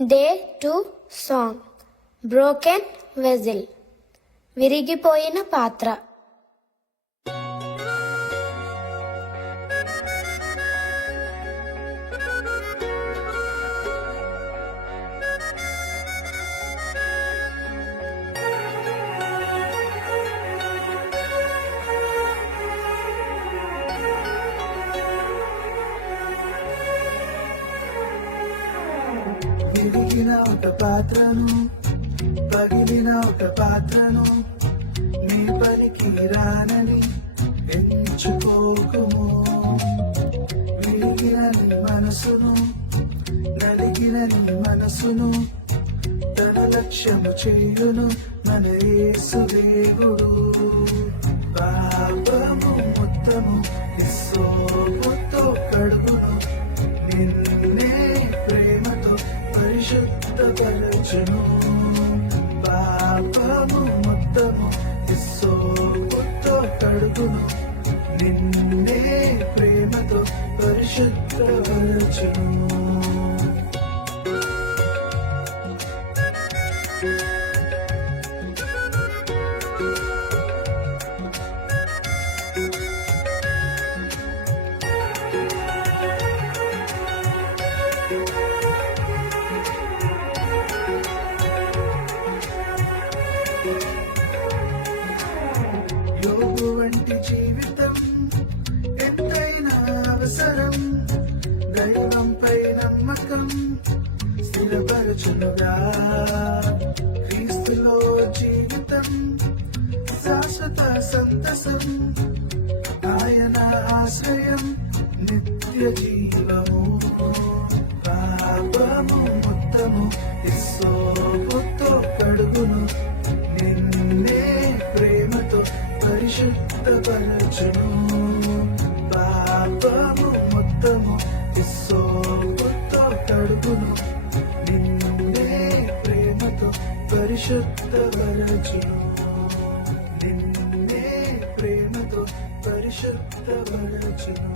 Day 2 song broken వెజిల్ విరిగిపోయిన పాత్ర. విరిగిన ఒక పాత్రను, పగిలిన ఒక పాత్రను, నీ పనికి రానని ఎంచుకోకుము. విరిగిన నీ మనసును, నలిగిన నీ మనసును తన లక్ష్యము చేయును మన యేసు దేవుడు. పాపము మొత్తము హిస్సోపుతో కడుగును, నిన్నే ప్రేమతో పరిశుద్ధపరచును. పాపము మొత్తము హిస్సోపుతో కడుగును, నిన్నే ప్రేమతో పరిశుద్ధపరచును. యోగు వంటి జీవితం ఎంతైనా అవసరం, దైవంపై నమ్మకం స్థిరపరచునుగా. క్రీస్తులో జీవితం శాశ్వత సంతసం, ఆయన ఆశ్రయం నిత్య జీవము. పాపము మొత్తము హిస్సోపుతో కడుగును, నిన్నే ప్రేమతో పరిశుద్ధపరచును. పాపము మొత్తము హిస్సోపుతో కడుగును, నిన్నే ప్రేమతో పరిశుద్ధపరచును. నిన్నే ప్రేమతో పరిశుద్ధపరచును.